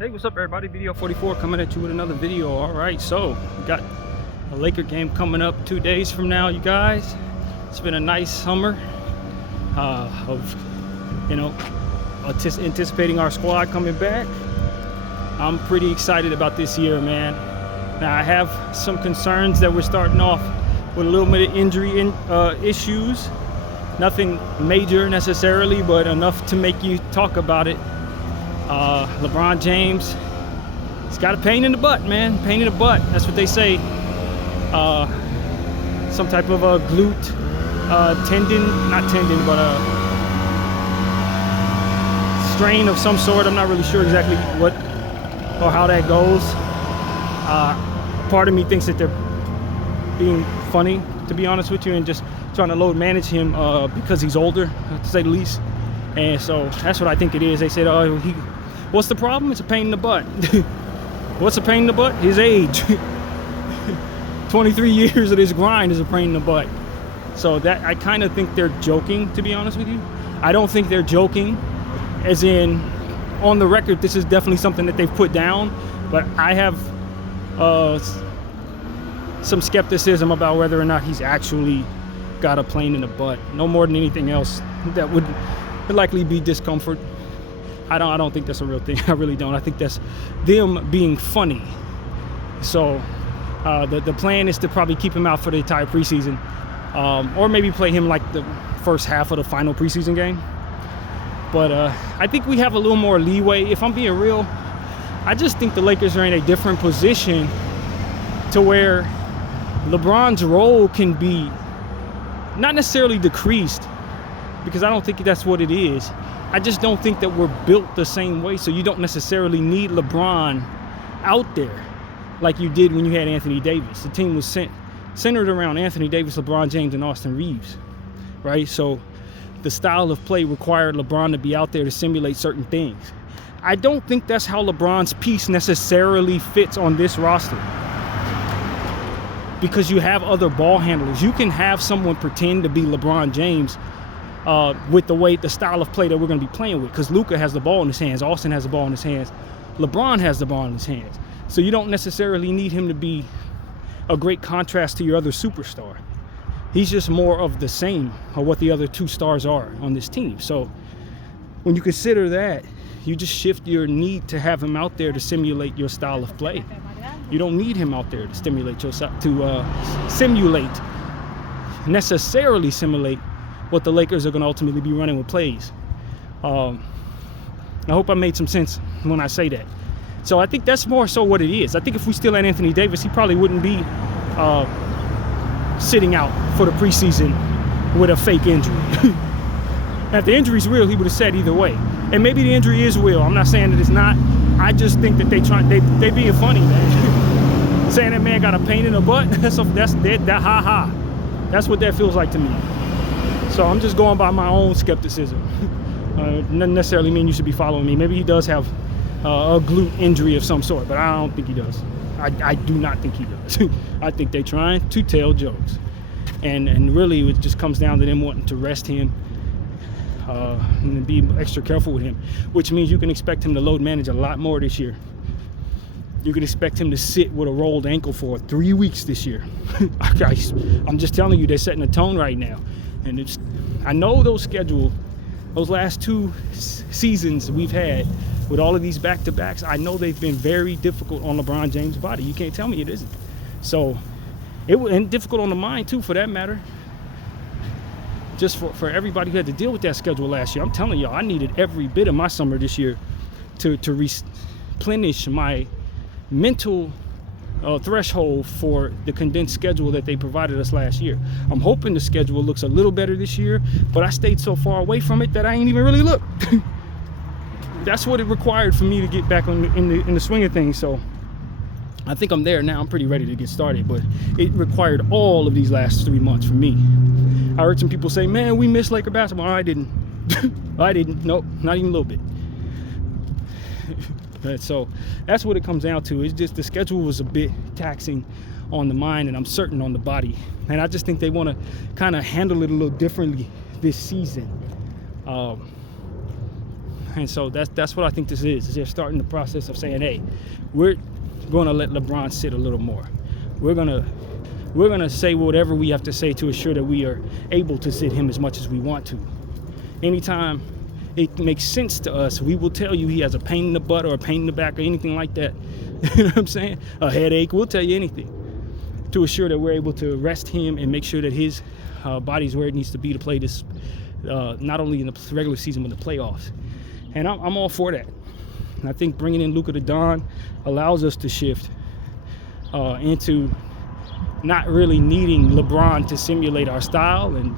Hey, what's up everybody? Video 44 coming at you with another video. All right, so we got a Laker game coming up 2 days from now, you guys. It's been a nice summer of, anticipating our squad coming back. I'm pretty excited about this year, man. Now, I have some concerns that we're starting off with a little bit of injury issues. Nothing major necessarily, but enough to make you talk about it. LeBron James, he's got a pain in the butt, man. Pain in the butt. That's what they say. Some type of a glute tendon, not tendon, but a strain of some sort. I'm not really sure exactly what or how that goes. Part of me thinks that they're being funny, to be honest with you, and just trying to load manage him because he's older, to say the least. And so that's what I think it is. They said, oh, what's the problem? It's a pain in the butt. What's a pain in the butt? His age. 23 years of this grind is a pain in the butt. So that, I kind of think they're joking, to be honest with you. I don't think they're joking, as in, on the record, this is definitely something that they've put down. But I have some skepticism about whether or not he's actually got a pain in the butt. No more than anything else. That would likely be discomfort. I don't think that's a real thing. I really don't. I think that's them being funny. So the plan is to probably keep him out for the entire preseason, or maybe play him like the first half of the final preseason game. But I think we have a little more leeway. If I'm being real, I just think the Lakers are in a different position to where LeBron's role can be not necessarily decreased, because I don't think that's what it is. I just don't think that we're built the same way, so you don't necessarily need LeBron out there like you did when you had Anthony Davis. The team was centered around Anthony Davis, LeBron James, and Austin Reeves, right? So the style of play required LeBron to be out there to simulate certain things. I don't think that's how LeBron's piece necessarily fits on this roster, because you have other ball handlers. You can have someone pretend to be LeBron James with the style of play that we're going to be playing with, because Luka has the ball in his hands, Austin has the ball in his hands, LeBron has the ball in his hands. So you don't necessarily need him to be a great contrast to your other superstar. He's just more of the same of what the other two stars are on this team. So when you consider that, you just shift your need to have him out there to simulate your style of play. You don't need him out there to necessarily simulate what the Lakers are going to ultimately be running with plays. I hope I made some sense when I say that. So I think that's more so what it is. I think if we still had Anthony Davis, he probably wouldn't be sitting out for the preseason with a fake injury. If the injury's real, he would have said either way. And maybe the injury is real. I'm not saying that it's not. I just think that they being funny, man. Saying that man got a pain in the butt, that's ha-ha. That's what that feels like to me. So I'm just going by my own skepticism. Doesn't necessarily mean you should be following me. Maybe he does have a glute injury of some sort, but I don't think he does. I do not think he does. I think they're trying to tell jokes. And really it just comes down to them wanting to rest him and be extra careful with him, which means you can expect him to load manage a lot more this year. You can expect him to sit with a rolled ankle for 3 weeks this year. I'm just telling you, they're setting a tone right now. And I know those last two seasons we've had with all of these back-to-backs, I know they've been very difficult on LeBron James' body. You can't tell me it isn't. So, and difficult on the mind too, for that matter. Just for everybody who had to deal with that schedule last year. I'm telling y'all, I needed every bit of my summer this year to replenish my mental threshold for the condensed schedule that they provided us last year. I'm hoping the schedule looks a little better this year, but I stayed so far away from it that I ain't even really looked. That's what it required for me to get back in the swing of things. So I think I'm there now. I'm pretty ready to get started, but it required all of these last 3 months for me. I heard some people say, man, we miss Laker basketball. I didn't. I didn't. Nope, not even a little bit. So that's what it comes down to. It's just the schedule was a bit taxing on the mind, and I'm certain on the body. And I just think they want to kind of handle it a little differently this season. And so that's what I think this is they're starting the process of saying, hey, we're going to let LeBron sit a little more. We're going to say whatever we have to say to assure that we are able to sit him as much as we want to. Anytime it makes sense to us, we will tell you he has a pain in the butt or a pain in the back or anything like that. You know what I'm saying? A headache. We'll tell you anything to assure that we're able to rest him and make sure that his body's where it needs to be to play this, not only in the regular season but the playoffs. And I'm all for that. And I think bringing in Luka to Don allows us to shift into not really needing LeBron to simulate our style, and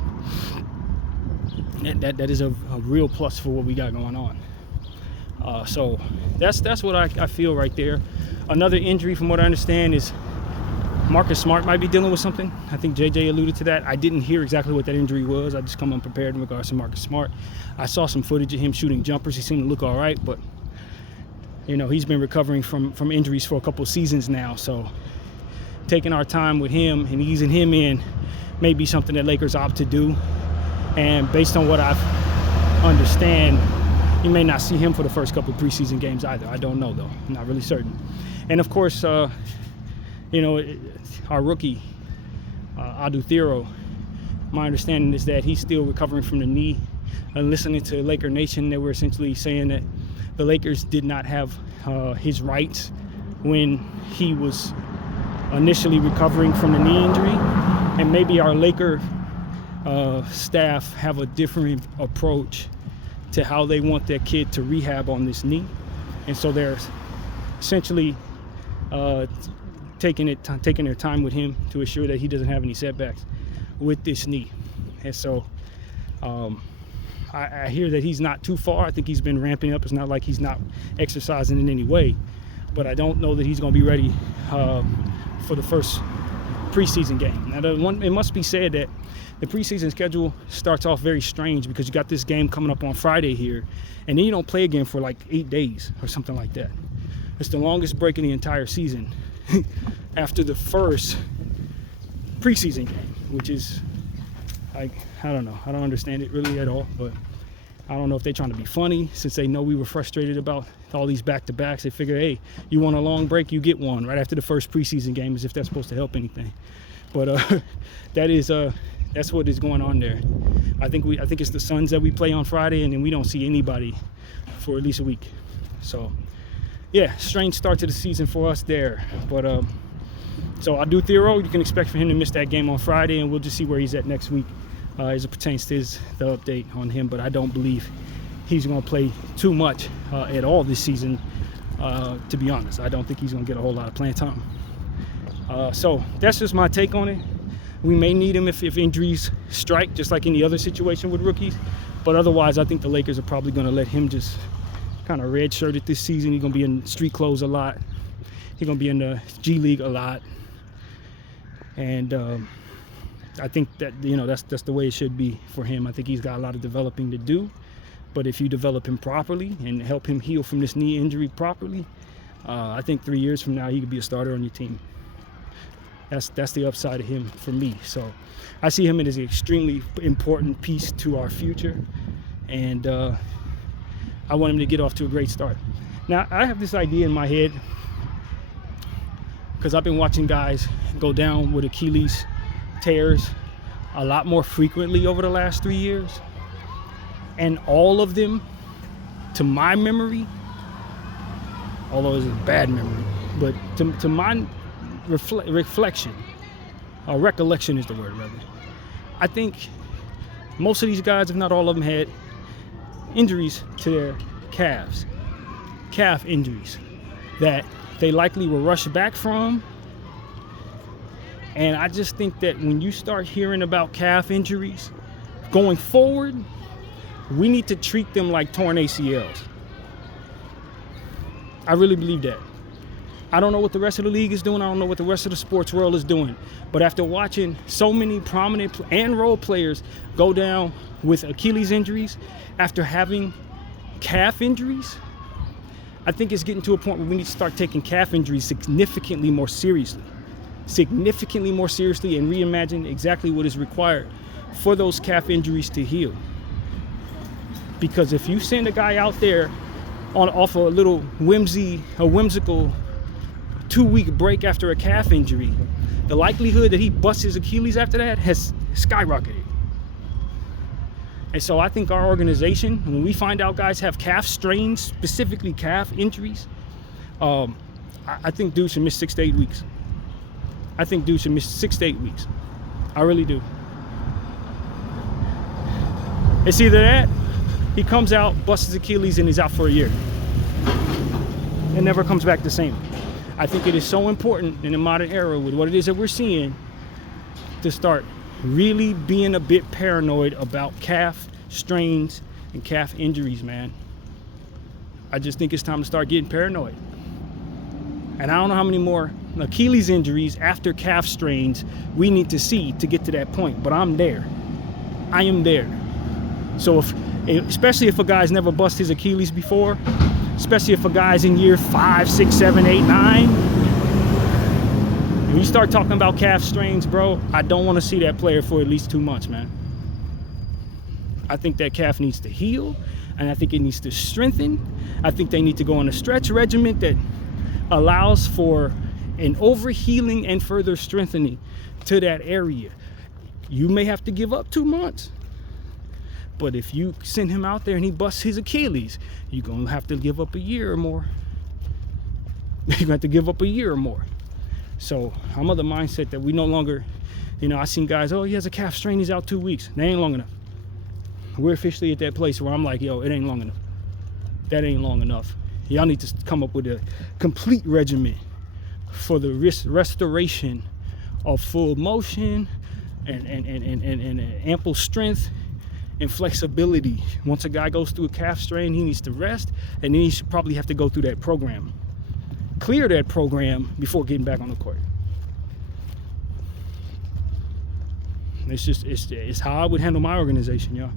that is a real plus for what we got going on. So that's what I feel right there. Another injury, from what I understand, is Marcus Smart might be dealing with something. I think JJ alluded to that. I didn't hear exactly what that injury was. I just come unprepared in regards to Marcus Smart. I saw some footage of him shooting jumpers. He seemed to look all right, but he's been recovering from injuries for a couple of seasons now. So taking our time with him and easing him in may be something that Lakers opt to do. And based on what I understand, you may not see him for the first couple of preseason games either. I don't know, though. I'm not really certain. And, of course, our rookie, Adu Thero, my understanding is that he's still recovering from the knee. And listening to Laker Nation, they were essentially saying that the Lakers did not have his rights when he was initially recovering from the knee injury. And maybe our Laker staff have a different approach to how they want their kid to rehab on this knee. And so they're essentially taking their time with him to assure that he doesn't have any setbacks with this knee. And so I hear that he's not too far. I think he's been ramping up. It's not like he's not exercising in any way, but I don't know that he's going to be ready for the first preseason game. Now, it must be said that the preseason schedule starts off very strange because you got this game coming up on Friday here, and then you don't play again for like 8 days or something like that. It's the longest break in the entire season after the first preseason game, which is, I don't know. I don't understand it really at all, but I don't know if they're trying to be funny since they know we were frustrated about all these back-to-backs. They figure, hey, you want a long break, you get one right after the first preseason game, as if that's supposed to help anything. But that's what is going on there. I think it's the Suns that we play on Friday, and then we don't see anybody for at least a week. So, yeah, strange start to the season for us there. But so Adu Thero, you can expect for him to miss that game on Friday, and we'll just see where he's at next week as it pertains to the update on him. But I don't believe he's going to play too much at all this season, to be honest. I don't think he's going to get a whole lot of playing time. So that's just my take on it. We may need him if injuries strike, just like any other situation with rookies. But otherwise, I think the Lakers are probably going to let him just kind of redshirt this season. He's going to be in street clothes a lot. He's going to be in the G League a lot. And I think that, that's the way it should be for him. I think he's got a lot of developing to do. But if you develop him properly and help him heal from this knee injury properly, I think 3 years from now, he could be a starter on your team. That's the upside of him for me. So I see him as an extremely important piece to our future, and I want him to get off to a great start. Now, I have this idea in my head because I've been watching guys go down with Achilles tears a lot more frequently over the last 3 years, and all of them, to my memory, although it's a bad memory, but to my recollection is the word, rather. I think most of these guys, if not all of them, had injuries to their calf injuries that they likely were rushed back from. And I just think that when you start hearing about calf injuries going forward, we need to treat them like torn ACLs. I really believe that. I don't know what the rest of the league is doing. I don't know what the rest of the sports world is doing. But after watching so many prominent and role players go down with Achilles injuries after having calf injuries, I think it's getting to a point where we need to start taking calf injuries significantly more seriously, and reimagine exactly what is required for those calf injuries to heal. Because if you send a guy out there off a little whimsical 2-week break after a calf injury, the likelihood that he busts his Achilles after that has skyrocketed. And so I think our organization, when we find out guys have calf strains, specifically calf injuries, I think dude should miss 6 to 8 weeks. I think dude should miss 6 to 8 weeks. I really do. It's either that, he comes out, busts his Achilles, and he's out for a year. And never comes back the same. I think it is so important in the modern era with what it is that we're seeing to start really being a bit paranoid about calf strains and calf injuries, man. I just think it's time to start getting paranoid. And I don't know how many more Achilles injuries after calf strains we need to see to get to that point, but I'm there. I am there. So especially if a guy's never bust his Achilles before, especially if a guy's in year 5, 6, 7, 8, 9, and you start talking about calf strains, bro, I don't want to see that player for at least 2 months, man. I think that calf needs to heal, and I think it needs to strengthen. I think they need to go on a stretch regimen that allows for an overhealing and further strengthening to that area. You may have to give up 2 months. But if you send him out there and he busts his Achilles, you're going to have to give up a year or more. You're going to have to give up a year or more. So I'm of the mindset that we no longer, I seen guys, oh, he has a calf strain, he's out 2 weeks. That ain't long enough. We're officially at that place where I'm like, yo, it ain't long enough. That ain't long enough. Y'all need to come up with a complete regimen for the restoration of full motion and ample strength and flexibility. Once a guy goes through a calf strain, he needs to rest, and then he should probably have to go through that program. Clear that program before getting back on the court. It's how I would handle my organization, y'all.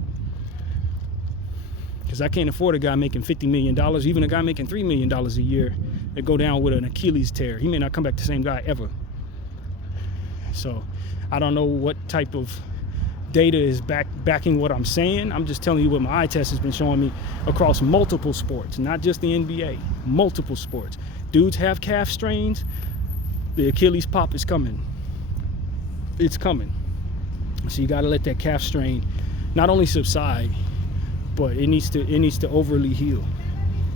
Because I can't afford a guy making $50 million, even a guy making $3 million a year, that go down with an Achilles tear. He may not come back the same guy ever. So I don't know what type of data is backing what I'm saying. I'm just telling you what my eye test has been showing me across multiple sports, not just the NBA, multiple sports. Dudes have calf strains. The Achilles pop is coming. It's coming. So you got to let that calf strain not only subside, but it needs to overly heal.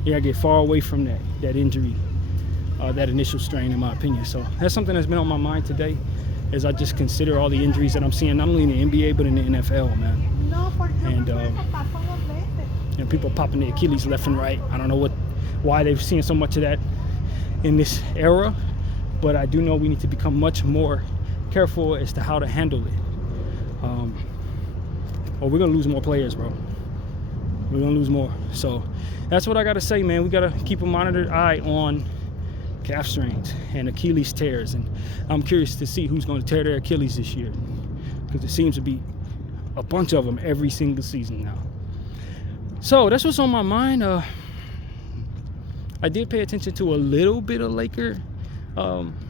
You got to get far away from that injury, that initial strain, in my opinion. So that's something that's been on my mind today, as I just consider all the injuries that I'm seeing, not only in the NBA, but in the NFL, man. And people popping the Achilles left and right. I don't know why they've seen so much of that in this era, but I do know we need to become much more careful as to how to handle it. Or we're going to lose more players, bro. We're going to lose more. So that's what I got to say, man. We got to keep a monitored eye on calf strains and Achilles tears, and I'm curious to see who's going to tear their Achilles this year, because it seems to be a bunch of them every single season now. So that's what's on my mind. I did pay attention to a little bit of Laker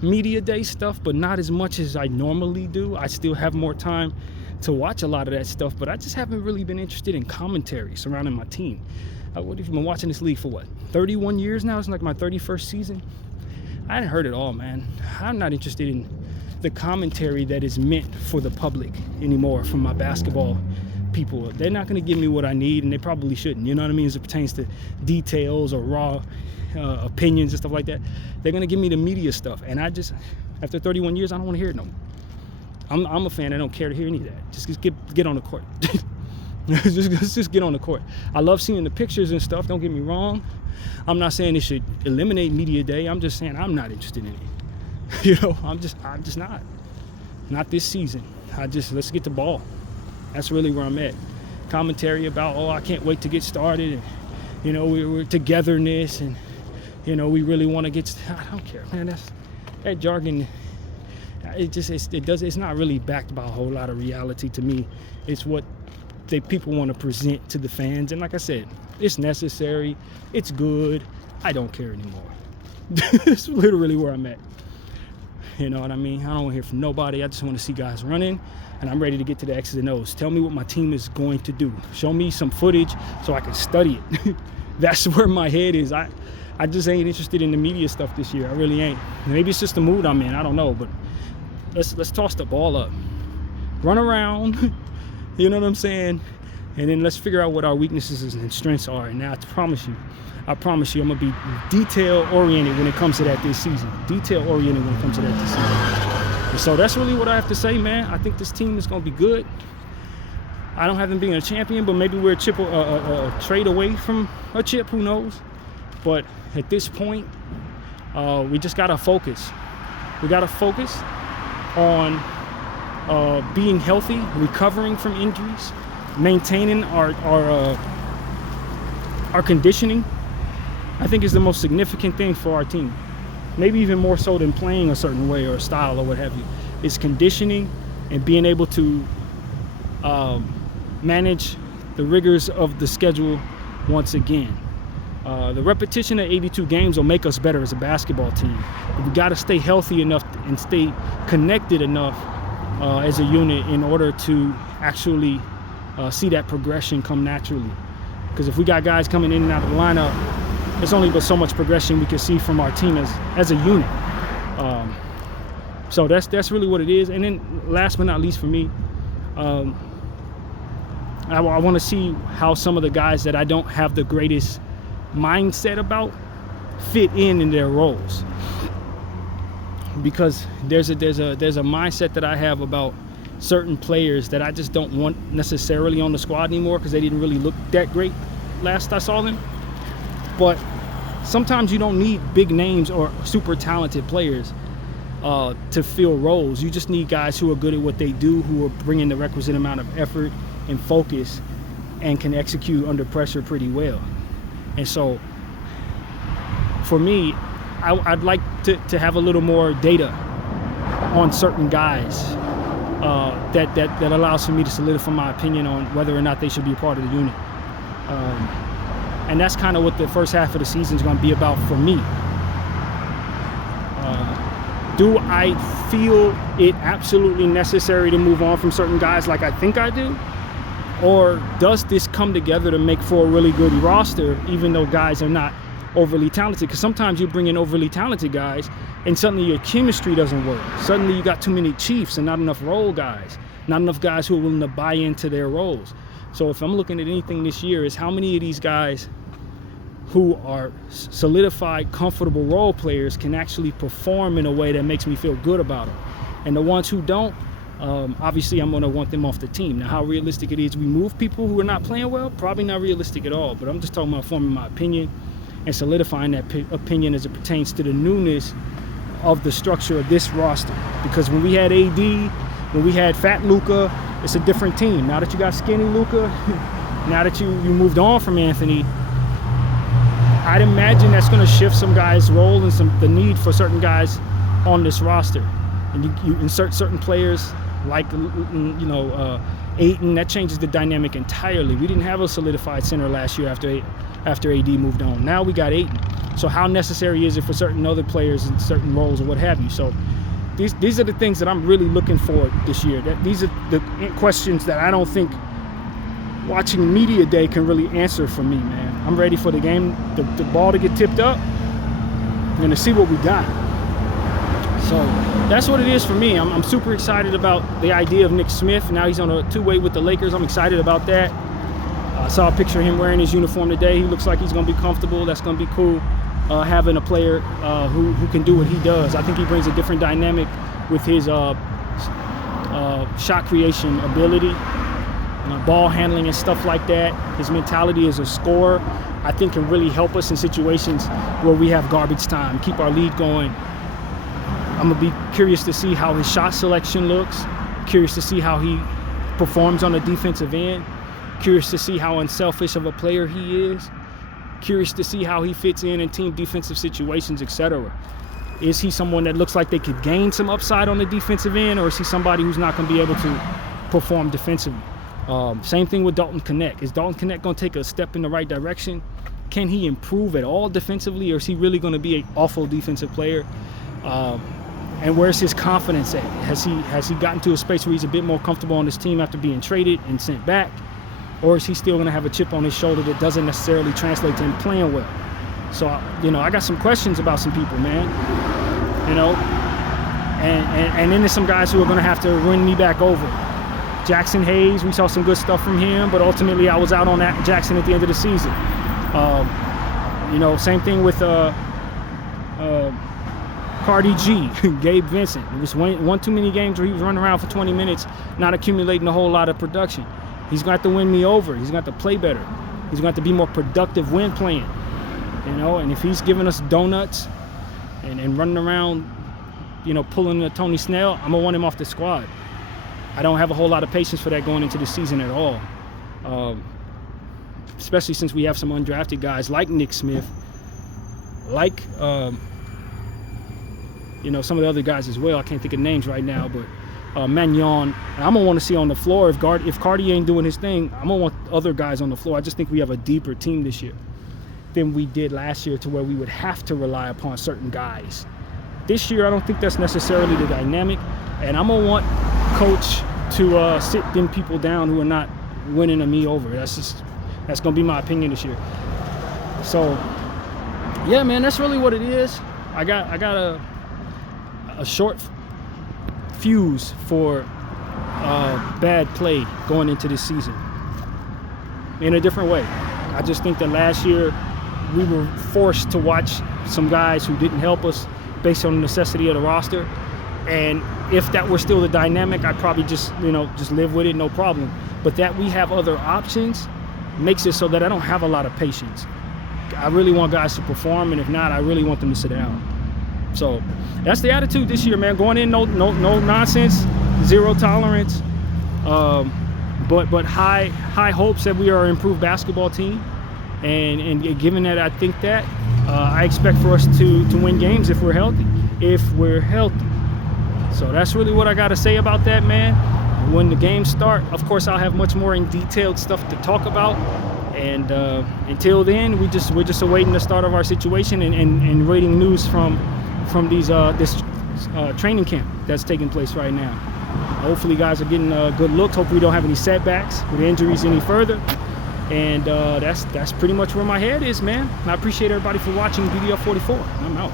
media day stuff, but not as much as I normally do. I still have more time to watch a lot of that stuff, but I just haven't really been interested in commentary surrounding my team. What have you been watching this league for, 31 years now? It's like my 31st season. I hadn't heard it all, man. I'm not interested in the commentary that is meant for the public anymore from my basketball people. They're not going to give me what I need, and they probably shouldn't, you know what I mean, as it pertains to details or raw opinions and stuff like that. They're going to give me the media stuff, and I just, after 31 years, I don't want to hear it no more. I'm a fan. I don't care to hear any of that. Just get on the court. just get on the court. I love seeing the pictures and stuff, don't get me wrong. I'm not saying it should eliminate media day. I'm just saying I'm not interested in it. I'm just not this season. Let's get the ball. That's really where I'm at. Commentary about, I can't wait to get started, and we're togetherness, and we really want to get. I don't care, man. That jargon. It's not really backed by a whole lot of reality to me. It's what people want to present to the fans, and like I said, it's necessary, it's good. I don't care anymore. It's literally where I'm at. You know what I mean? I don't want to hear from nobody. I just want to see guys running, and I'm ready to get to the X's and O's. Tell me what my team is going to do. Show me some footage so I can study it. That's where my head is. I just ain't interested in the media stuff this year. I really ain't. Maybe it's just the mood I'm in. I don't know, but let's toss the ball up. Run around, you know what I'm saying? And then let's figure out what our weaknesses and strengths are. And now I promise you, I'm going to be detail-oriented when it comes to that this season. Detail-oriented when it comes to that this season. And so that's really what I have to say, man. I think this team is going to be good. I don't have them being a champion, but maybe we're a trade away from a chip. Who knows? But at this point, we just got to focus. We got to focus on being healthy, recovering from injuries, maintaining our conditioning. I think is the most significant thing for our team. Maybe even more so than playing a certain way or a style or what have you. It's conditioning and being able to manage the rigors of the schedule once again. The repetition of 82 games will make us better as a basketball team. But we got to stay healthy enough and stay connected enough as a unit in order to actually see that progression come naturally. Because if we got guys coming in and out of the lineup, there's only but so much progression we can see from our team as a unit. So that's really what it is. And then last but not least for me, I want to see how some of the guys that I don't have the greatest mindset about fit in their roles. Because there's a mindset that I have about certain players that I just don't want necessarily on the squad anymore because they didn't really look that great last I saw them. But sometimes you don't need big names or super talented players to fill roles. You just need guys who are good at what they do, who are bringing the requisite amount of effort and focus and can execute under pressure pretty well. And so for me, I'd like to have a little more data on certain guys that allows for me to solidify my opinion on whether or not they should be a part of the unit. And that's kind of what the first half of the season is going to be about for me. Do I feel it absolutely necessary to move on from certain guys like I think I do? Or does this come together to make for a really good roster, even though guys are not overly talented? Because sometimes you bring in overly talented guys and suddenly your chemistry doesn't work. Suddenly you got too many chiefs and not enough role guys, not enough guys who are willing to buy into their roles. So if I'm looking at anything this year, is how many of these guys who are solidified, comfortable role players can actually perform in a way that makes me feel good about them. And the ones who don't, obviously I'm going to want them off the team. Now, how realistic it is we move people who are not playing well? Probably not realistic at all. But I'm just talking about forming my opinion and solidifying that opinion as it pertains to the newness of the structure of this roster. Because when we had AD, when we had Fat Luka, it's a different team. Now that you got Skinny Luka, now that you moved on from Anthony, I'd imagine that's going to shift some guys' role and the need for certain guys on this roster. And you insert certain players like, Ayton, that changes the dynamic entirely. We didn't have a solidified center last year after AD moved on. Now we got Ayton. So how necessary is it for certain other players in certain roles or what have you? So these are the things that I'm really looking for this year. These are the questions that I don't think watching media day can really answer for me, man. I'm ready for the game, the ball to get tipped up. I'm going to see what we got. So that's what it is for me. I'm super excited about the idea of Nick Smith. Now he's on a two-way with the Lakers. I'm excited about that. I saw a picture of him wearing his uniform today. He looks like he's going to be comfortable. That's going to be cool, having a player who can do what he does. I think he brings a different dynamic with his shot creation ability, ball handling and stuff like that. His mentality as a scorer, I think, can really help us in situations where we have garbage time, keep our lead going. I'm going to be curious to see how his shot selection looks, curious to see how he performs on the defensive end, curious to see how unselfish of a player he is, curious to see how he fits in team defensive situations, etc. Is he someone that looks like they could gain some upside on the defensive end, or is he somebody who's not going to be able to perform defensively? Same thing with Dalton Knecht. Is Dalton Knecht going to take a step in the right direction? Can he improve at all defensively, or is he really going to be an awful defensive player? And where's his confidence at? Has he gotten to a space where he's a bit more comfortable on his team after being traded and sent back? Or is he still going to have a chip on his shoulder that doesn't necessarily translate to him playing well? So, I got some questions about some people, man. And then there's some guys who are going to have to win me back over. Jackson Hayes, we saw some good stuff from him, but ultimately I was out on that Jackson at the end of the season. Same thing with Cardi G, Gabe Vincent. It was one too many games where he was running around for 20 minutes, not accumulating a whole lot of production. He's going to have to win me over. He's going to have to play better. He's going to have to be more productive when playing. And if he's giving us donuts and running around, pulling a Tony Snell, I'm going to want him off the squad. I don't have a whole lot of patience for that going into the season at all. Especially since we have some undrafted guys like Nick Smith, like some of the other guys as well. I can't think of names right now, but Magnon. I'm gonna want to see on the floor if Cardi ain't doing his thing. I'm gonna want other guys on the floor. I just think we have a deeper team this year than we did last year, to where we would have to rely upon certain guys. This year, I don't think that's necessarily the dynamic, and I'm gonna want Coach to sit them people down who are not winning me over. That's gonna be my opinion this year. So, yeah, man, that's really what it is. I got a short fuse for bad play going into this season in a different way. I just think that last year we were forced to watch some guys who didn't help us based on the necessity of the roster, and if that were still the dynamic, I'd probably just live with it, no problem. But that we have other options makes it so that I don't have a lot of patience. I really want guys to perform, and if not, I really want them to sit down. So that's the attitude this year, man. Going in, no nonsense, zero tolerance, but high hopes that we are an improved basketball team. And given that I think that, I expect for us to win games if we're healthy. So that's really what I got to say about that, man. When the games start, of course, I'll have much more in detailed stuff to talk about. And until then, we're just awaiting the start of our situation and waiting news from this training camp that's taking place right now. Hopefully, guys are getting good looks. Hopefully, we don't have any setbacks with injuries any further. And that's pretty much where my head is, man. And I appreciate everybody for watching BDF 44. I'm out.